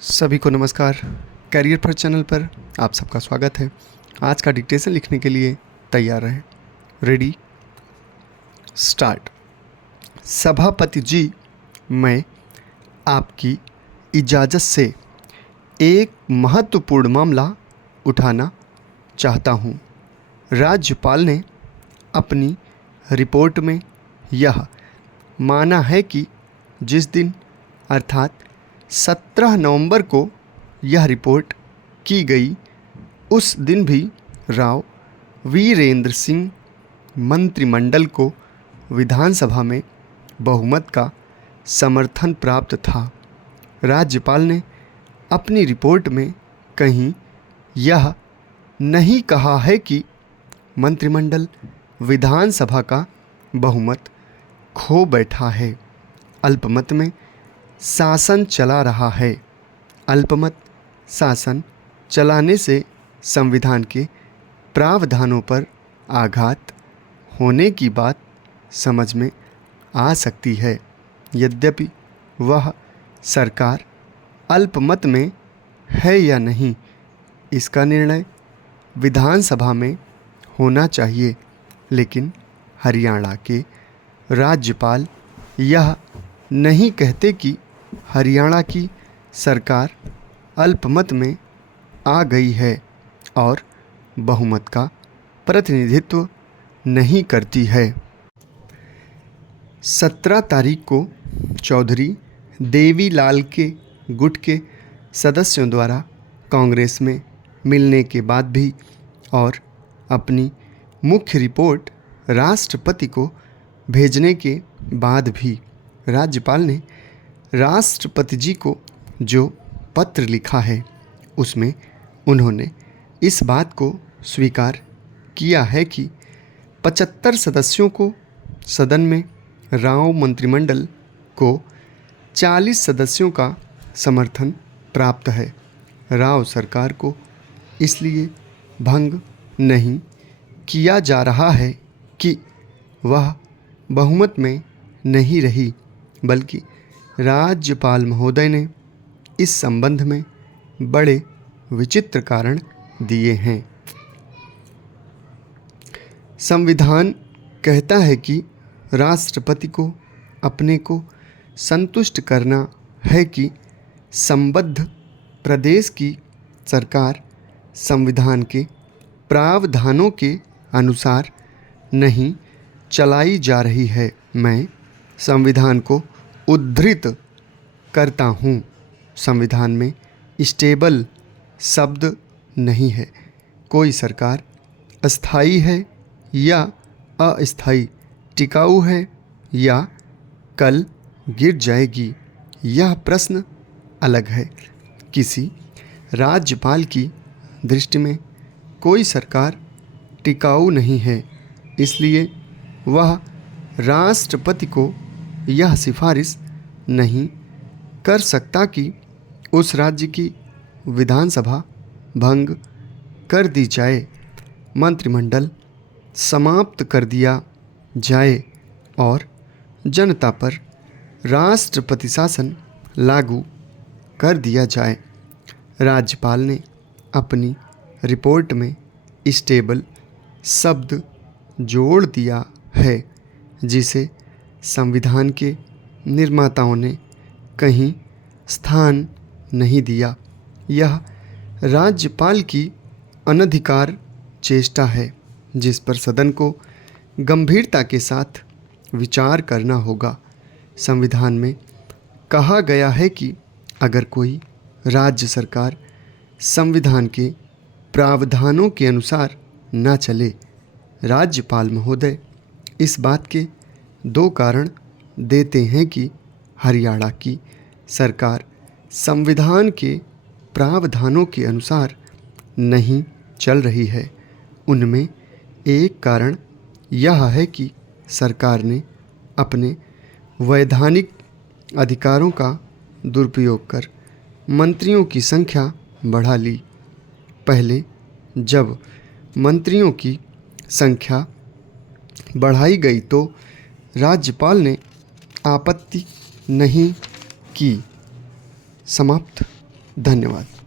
सभी को नमस्कार। कैरियर पर चैनल पर आप सबका स्वागत है। आज का डिक्टेशन लिखने के लिए तैयार रहें। Ready start. सभापति जी, मैं आपकी इजाज़त से एक महत्वपूर्ण मामला उठाना चाहता हूँ। राज्यपाल ने अपनी रिपोर्ट में यह माना है कि जिस दिन अर्थात 17 नवंबर को यह रिपोर्ट की गई, उस दिन भी राव वीरेंद्र सिंह मंत्रिमंडल को विधानसभा में बहुमत का समर्थन प्राप्त था। राज्यपाल ने अपनी रिपोर्ट में कहीं यह नहीं कहा है कि मंत्रिमंडल विधानसभा का बहुमत खो बैठा है, अल्पमत में शासन चला रहा है। अल्पमत शासन चलाने से संविधान के प्रावधानों पर आघात होने की बात समझ में आ सकती है। यद्यपि वह सरकार अल्पमत में है या नहीं, इसका निर्णय विधानसभा में होना चाहिए, लेकिन हरियाणा के राज्यपाल यह नहीं कहते कि हरियाणा की सरकार अल्पमत में आ गई है और बहुमत का प्रतिनिधित्व नहीं करती है। 17 तारीख को चौधरी देवीलाल के गुट के सदस्यों द्वारा कांग्रेस में मिलने के बाद भी और अपनी मुख्य रिपोर्ट राष्ट्रपति को भेजने के बाद भी राज्यपाल ने राष्ट्रपति जी को जो पत्र लिखा है, उसमें उन्होंने इस बात को स्वीकार किया है कि 75 सदस्यों को सदन में राव मंत्रिमंडल को 40 सदस्यों का समर्थन प्राप्त है। राव सरकार को इसलिए भंग नहीं किया जा रहा है कि वह बहुमत में नहीं रही, बल्कि राज्यपाल महोदय ने इस संबंध में बड़े विचित्र कारण दिए हैं। संविधान कहता है कि राष्ट्रपति को अपने को संतुष्ट करना है कि संबद्ध प्रदेश की सरकार संविधान के प्रावधानों के अनुसार नहीं चलाई जा रही है। मैं संविधान को उद्धृत करता हूँ। संविधान में स्टेबल शब्द नहीं है। कोई सरकार अस्थाई है या अस्थाई, टिकाऊ है या कल गिर जाएगी, यह प्रश्न अलग है। किसी राज्यपाल की दृष्टि में कोई सरकार टिकाऊ नहीं है, इसलिए वह राष्ट्रपति को यह सिफारिश नहीं कर सकता कि उस राज्य की विधानसभा भंग कर दी जाए, मंत्रिमंडल समाप्त कर दिया जाए और जनता पर राष्ट्रपति शासन लागू कर दिया जाए। राज्यपाल ने अपनी रिपोर्ट में स्टेबल शब्द जोड़ दिया है, जिसे संविधान के निर्माताओं ने कहीं स्थान नहीं दिया। यह राज्यपाल की अनधिकार चेष्टा है, जिस पर सदन को गंभीरता के साथ विचार करना होगा। संविधान में कहा गया है कि अगर कोई राज्य सरकार संविधान के प्रावधानों के अनुसार न चले, राज्यपाल महोदय इस बात के 2 कारण देते हैं कि हरियाणा की सरकार संविधान के प्रावधानों के अनुसार नहीं चल रही है। उनमें एक कारण यह है कि सरकार ने अपने वैधानिक अधिकारों का दुरुपयोग कर मंत्रियों की संख्या बढ़ा ली। पहले जब मंत्रियों की संख्या बढ़ाई गई तो राज्यपाल ने आपत्ति नहीं की। समाप्त। धन्यवाद।